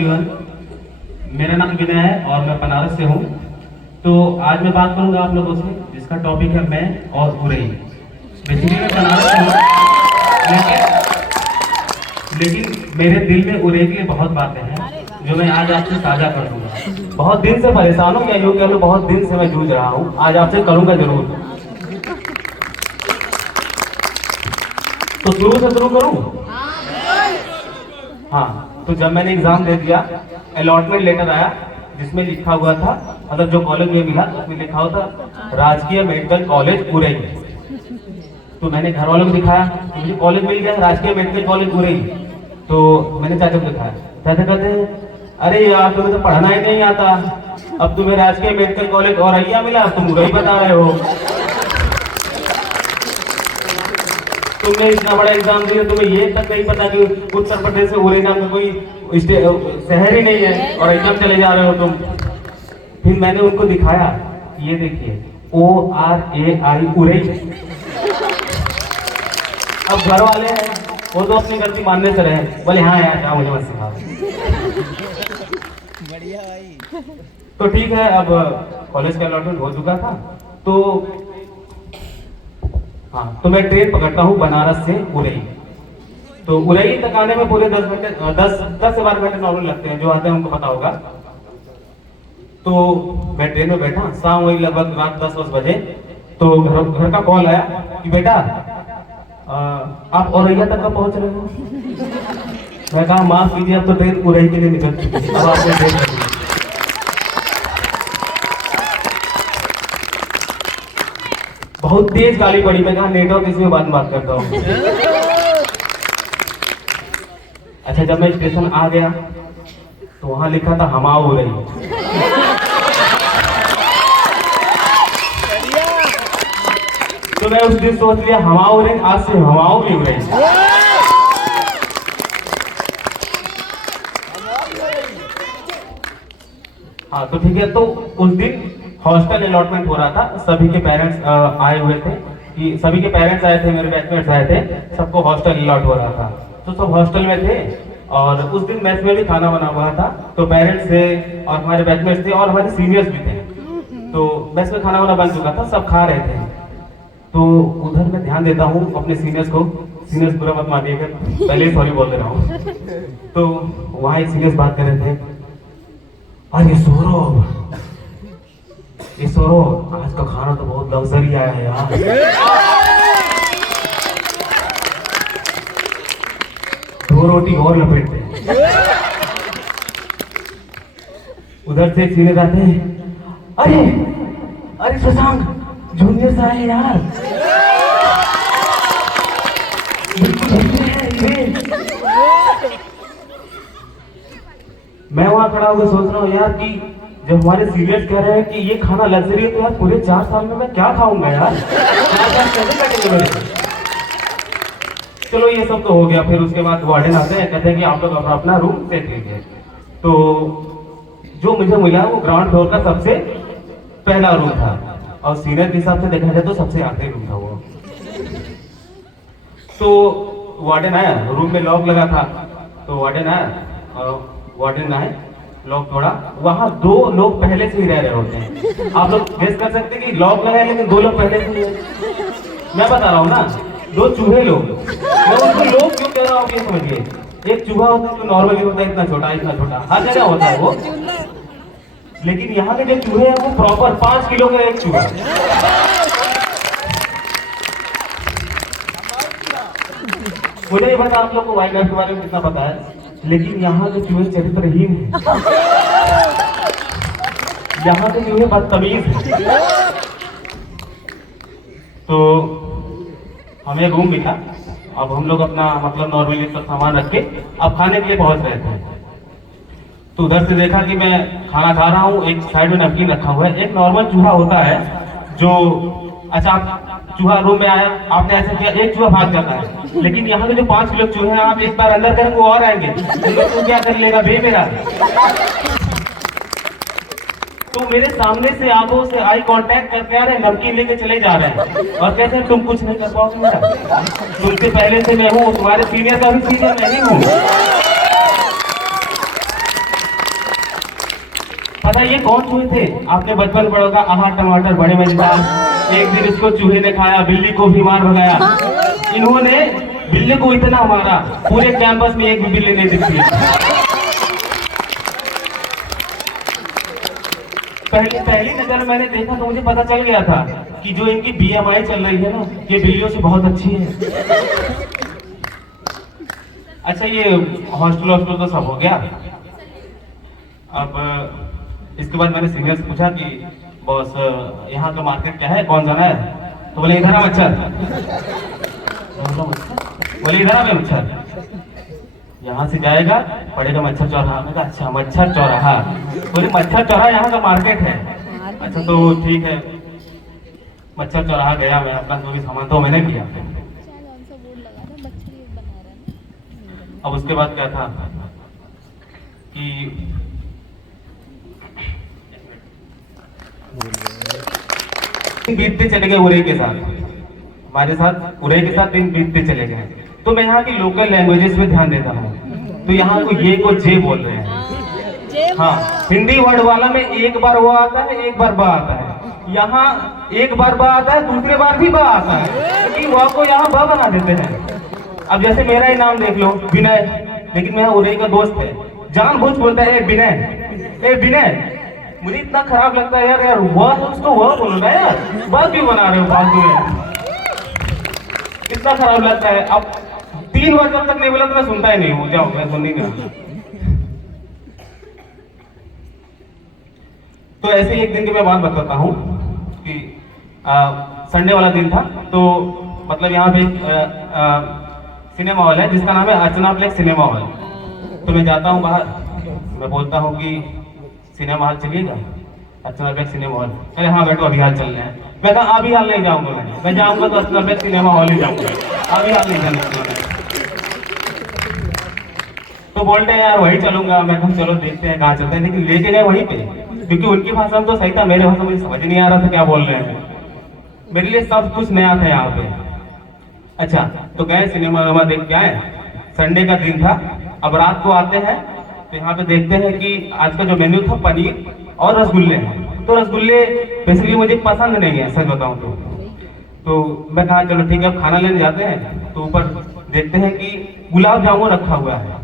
Everyone, मेरा नाम विनय है और मैं बनारस से हूँ। तो आज मैं बात करूँगा आप लोगों से जिसका टॉपिक है मैं और उरई। बेसिकली मैं बनारस से हूँ, लेकिन मेरे दिल में उरई के लिए बहुत बातें हैं जो मैं आज आपसे साझा कर दूंगा। बहुत दिन से परेशान हूँ, या यूँ कह लो बहुत दिन से मैं जूझ रहा हूँ, आज आपसे करूँगा जरूर। तो शुरू से शुरू करूँ? हाँ, तो जब मैंने एग्जाम दे दिया, अलॉटमेंट लेटर आया जिसमें लिखा हुआ था, मतलब जो कॉलेज में मिला उसमें लिखा हुआ था राजकीय मेडिकल कॉलेज उरई। तो मैंने घर वालों को दिखाया, मुझे कॉलेज मिल गया राजकीय मेडिकल कॉलेज उरई। तो मैंने चाचा को दिखाया, चाचा कहते हैं अरे यार तुम्हें तो पढ़ना ही नहीं आता, अब तुम्हें राजकीय मेडिकल कॉलेज औरैया मिला, तुम उरई बता रहे हो। तुमने इतना बड़ा एग्जाम दिया, तुम्हें ये तक नहीं पता कि उत्तर प्रदेश से उरई नाम का कोई शहर ही नहीं है और एकदम चले जा रहे हो तुम। फिर मैंने उनको दिखाया, ये देखिए ORAI उरई। अब घर वाले हैं वो तो अपनी गलती मानने से रहे, बोले हाँ यार क्या मुझे मत सिखा। बढ़िया भाई। तो ठीक है, अब कॉलेज का अलॉटमेंट हो चुका था, तो हाँ, तो मैं ट्रेन पकड़ता हूँ बनारस से उरई। तो उरई तक आने में पूरे 10 से 12 घंटे नॉर्मल लगते हैं, जो आते हैं उनको पता होगा। तो मैं ट्रेन में बैठा, शाम हुई लगभग रात 10 बजे। तो घर का कॉल आया कि बेटा आप औरैया तक कब पहुंच रहे हो? मैं कहा माफ कीजिए, अब तो ट्रेन उरई के लिए निकल चुकी है, अब आपने ट्रेन कर दी। बहुत तेज गाली पड़ी, मैं कहा नेटवर्क इसमें बात करता हूँ। अच्छा, जब मैं स्टेशन आ गया तो वहां लिखा था हमाऊ उरई। तो मैं उस दिन सोच लिया हमाऊ उरई, आज से हमाऊ भी उरई। हाँ तो ठीक है, तो उस दिन हॉस्टल अलॉटमेंट हो रहा था, सभी के पेरेंट्स आए हुए थे, कि सभी के पेरेंट्स आए थे, मेरे बैचमेट्स आए थे, सबको हॉस्टल अलॉट हो रहा था। तो सब हॉस्टल में थे और उस दिन मेस में भी खाना बना हुआ था। तो पेरेंट्स थे और हमारे बैचमेट्स थे और हमारे सीनियर्स भी थे। तो मेस में खाना वाना बन चुका था, सब खा रहे थे। तो उधर मैं ध्यान देता हूँ अपने सीनियर्स को, सीनियर्स बुरा मत मानिएगा, पहले ही सॉरी बोल दे रहा हूँ। तो वहाँ एक सीनियर्स बात कर रहे थे, अरे सौरभ आज का खाना तो बहुत लग्जरी आया है यार। दो रोटी और लपेटते हैं। उधर से सीनियर आते हैं, अरे शशांक जूनियर से आए यार। मैं वहां खड़ा होकर सोच रहा हूँ यार कि जब हमारे सीनियर्स कह रहे हैं कि ये खाना लग्जरी है, तो यार पूरे 4 साल में मैं क्या खाऊंगा यार, चलो ये सब तो हो गया। फिर उसके बाद वार्डन आते हैं, कहते हैं कि आप लोग अपना रूम सेट लीजिए। तो जो मुझे मिला वो ग्राउंड फ्लोर का सबसे पहला रूम था और सीनियर के हिसाब से देखा जाए तो सबसे आखिरी रूम था वो। तो वार्डन आया, रूम में लॉक लगा था, तो वार्डन आए, लॉक तोड़ा। वहां 2 लोग पहले से ही रह रहे होते हैं। आप लोग गेस कर सकते हैं कि लॉक लगा है लेकिन 2 लोग पहले से ही है। मैं बता रहा हूँ ना, 2 चूहे लोग। मैं उनको लोग क्यों कह रहा हूँ ये समझिए। एक चूहा होता है जो नॉर्मली होता है इतना छोटा, हर जगह होता है वो, लेकिन यहाँ के जो चूहे हैं वो प्रॉपर 5 किलो का एक चूहा। मुझे नहीं पता आप लोग को वाइल्ड लाइफ के बारे में कितना पता है, लेकिन यहाँ के चूहे चरित्रहीन है। यहाँ के चूहे बदतमीज है। तो हमें रूम मिला, अब हम लोग अपना मतलब नॉर्मली सब सामान रख के अब खाने के लिए पहुंच रहे थे। तो उधर से देखा कि मैं खाना खा रहा हूँ, एक साइड में नमकीन रखा हुआ है। एक नॉर्मल चूहा होता है जो, अच्छा चूहा रूम में आया, आपने ऐसा किया, एक चूहा भाग जाता है, लेकिन यहाँ के जो 5 किलो चूहे हैं, आप एक बार अंदर करें वो और आएंगे, तो क्या कर लेगा बे मेरा। तो मेरे सामने से आंखों से आई कांटेक्ट करके आ रहे हैं, नमकीन लेके चले जा रहे हैं और कहते हैं तुम कुछ नहीं कर पाओगे मेरा, तुमसे पहले से मैं हूँ, तुम्हारे सीनियर का भी सीनियर मैं ही हूँ। पता ये कौन चूहे थे? आपने बचपन में पढ़ा होगा, आहा टमाटर बड़े मजेदार। एक दिन इसको चूहे ने खाया, बिल्ली को भी मार भगाया। इन्होंने बिल्ली को इतना मारा, पूरे कैंपस में एक भी बिल्ली नहीं दिखती। पहली नजर मैंने देखा तो मुझे पता चल गया था कि जो इनकी BMI चल रही है ना, ये बिल्लियों से बहुत अच्छी है। अच्छा, ये हॉस्टल तो सब हो गया। अब इसके बाद मैंने सीनियर से पूछा कि बॉस यहाँ का मार्केट क्या है, कौन जाना है? तो बोले इधर आ मच्छर। बोले इधर आ मच्छर, यहाँ से जाएगा पड़ेगा मच्छर चौराहा। मैं कहा अच्छा मच्छर चौराहा? बोले मच्छर चौराहा यहाँ का मार्केट है। अच्छा तो ठीक है, मच्छर चौराहा गया मैं, अपना जो भी सामान था मैंने किया। अब उसके बाद क्या था कि बीतते चले गए उरे के साथ, हमारे साथ उरे के साथ दिन बीतते चले गए। तो मैं यहाँ की लोकल लैंग्वेजेस पे ध्यान देता हूँ। तो यहाँ को ये को जे बोल रहे हैं। हाँ, हिंदी वर्ड वाला में एक बार वो आता है, एक बार बा आता है। यहाँ एक बार बा आता है, दूसरे बार भी बा आता है, क्योंकि वह को यहाँ बा बना देते हैं। अब जैसे मेरा ही नाम देख लो, विनय, लेकिन मेरा उरे का दोस्त है, जानबूझ बोलता है विनय, ए विनय। मुझे इतना खराब लगता है यार, वह उसको वह बोलो ना यार, बात क्यों बना रहे हो फालतू में? इतना खराब लगता है। अब 3 बार जब तक नहीं बोला तो मैं सुनता ही नहीं हूँ, जाओ मैं सुन नहीं रहा। तो ऐसे ही एक दिन की मैं बात बताता हूँ कि संडे वाला दिन था। तो मतलब यहाँ पे सिनेमा हॉल है जिसका नाम है अर्चना प्लेक्स सिनेमा हॉल। तो मैं जाता हूँ बाहर, मैं बोलता हूँ कि सिनेमा हॉल चलिएगा, अर्चना प्लेक्स सिनेमा हॉल। अरे हाँ बैठो, अभी हाल चल रहे हैं। मैं कहा अभी हाल नहीं जाऊंगा, मैं जाऊंगा तो अर्चना प्लेक्स सिनेमा हॉल ही जाऊंगा, अभी हाल नहीं जाना। तो बोलते हैं यार वही चलूंगा। मैं कहा चलो देखते हैं कहाँ चलते हैं, लेकिन लेके गए वहीं पे, क्योंकि उनकी भाषा में तो सही था, मेरे भाषा मुझे समझ नहीं आ रहा था क्या बोल रहे हैं। मेरे लिए सब कुछ नया था यहाँ पे। अच्छा, तो गए सिनेमा देख के आए, संडे का दिन था। अब रात को आते हैं तो यहाँ पे देखते हैं कि आज का जो मेन्यू था पनीर और रसगुल्ले हैं। तो रसगुल्ले बेसिकली मुझे पसंद नहीं है, सच बताऊं तो मैं कहा चलो ठीक है, अब खाना लेने जाते हैं। तो ऊपर देखते हैं कि गुलाब जामुन रखा हुआ है।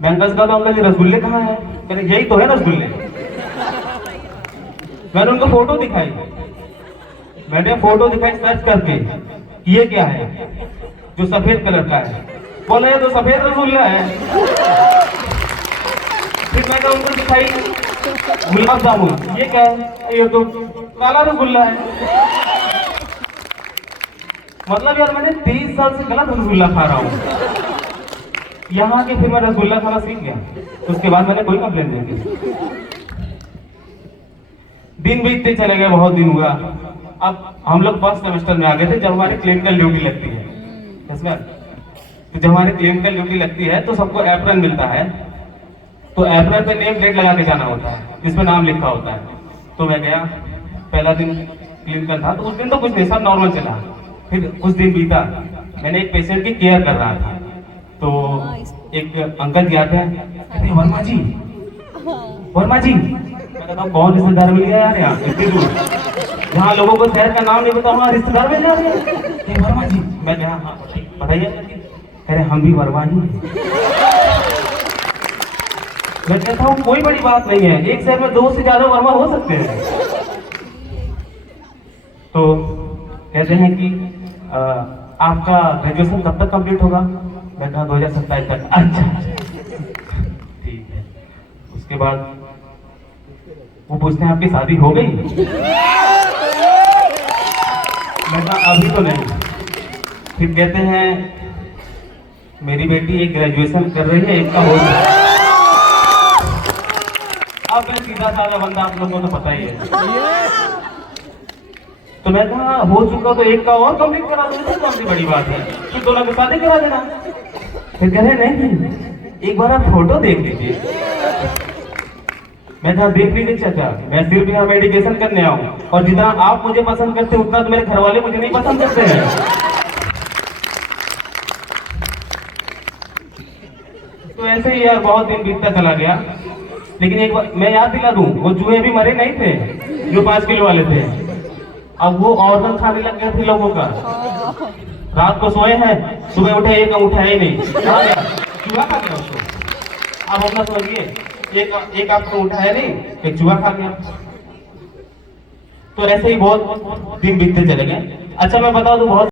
मैं अंकल से कहा अंकल ये रसगुल्ले कहाँ है? कह रहे यही तो है रसगुल्ले। मैंने उनको फोटो दिखाई, सर्च करके, ये क्या है जो सफेद कलर का है? बोले ये तो सफेद रसगुल्ला है। फिर मैंने उनको दिखाई गुलाब जामुन, ये क्या है? ये तो काला रसगुल्ला है। मतलब यार मैंने 30 साल से गलत रसगुल्ला खा रहा हूँ। यहाँ के फिर मैं रसगुल्ला खाना सीख गया, उसके बाद मैंने कोई कंप्लेंट नहीं की। दिन बीतते चले गए, बहुत दिन हुआ। अब हम लोग फर्स्ट सेमेस्टर में आ गए थे, जब हमारी क्लिनिकल ड्यूटी लगती है। तो जब हमारी क्लिनिकल ड्यूटी लगती है तो सबको एप्रन मिलता है। तो एप्रन पे नेम प्लेट लगा के जाना होता है, जिसमें नाम लिखा होता है। तो मैं गया, पहला दिन क्लिनिकल था, तो उस दिन तो कुछ नहीं, सब नॉर्मल चला। फिर कुछ दिन बीता, मैंने एक पेशेंट की केयर कर रहा था। तो एक अंकल जी आते हैं, कहते हैं वर्मा जी, वर्मा जी। मैं कहता हूँ कौन रिश्तेदार मिल गया यार यहाँ इतनी दूर, जहाँ लोगों को शहर का नाम नहीं पता वहाँ रिश्तेदार मिल गया वर्मा जी। मैं कहा हाँ बताइए। कह रहे हम भी वर्मा ही। मैं कहता हूँ कोई बड़ी बात नहीं है, एक शहर में 2 से ज्यादा वर्मा हो सकते हैं। तो कहते हैं कि आपका ग्रेजुएशन कब तक कंप्लीट होगा? मैं कहा 2027 तक। अच्छा ठीक है। उसके बाद वो पूछते हैं आपकी शादी हो गई? मैं कहा अभी तो नहीं। फिर कहते हैं मेरी बेटी एक ग्रेजुएशन कर रही है, एक का हो गया। अब मैं सीधा साधा बंदा, आप लोगों को तो पता ही है। तो मैं कहा हो चुका तो एक का और कंप्लीट करा दो, कौन सी बड़ी बात है, फिर दोनों की शादी करा देना। फिर कह रहे नहीं, एक बार आप फोटो देख लीजिए। मैं कहा देख लीजिए चाचा, मैं सिर्फ यहाँ मेडिकेशन करने आऊँ, और जितना आप मुझे पसंद करते उतना तो मेरे घर वाले मुझे नहीं पसंद करते हैं। तो ऐसे ही यार बहुत दिन बीतता चला गया। लेकिन एक बार मैं याद दिला दूं, वो चूहे भी मरे नहीं थे जो 5 किलो वाले थे। अब वो ऑर्गन खाने लग गए थे लोगों का। रात को सोए हैं, सुबह उठे, एक उठा ही नहीं, कहाँ गया? चूहा खा गया उसको। अब अपना सोचिए, एक आपको उठाया नहीं, एक चूहा खा गया। तो ऐसे ही बहुत दिन बीतते चले गए। अच्छा मैं बता दूं, बहुत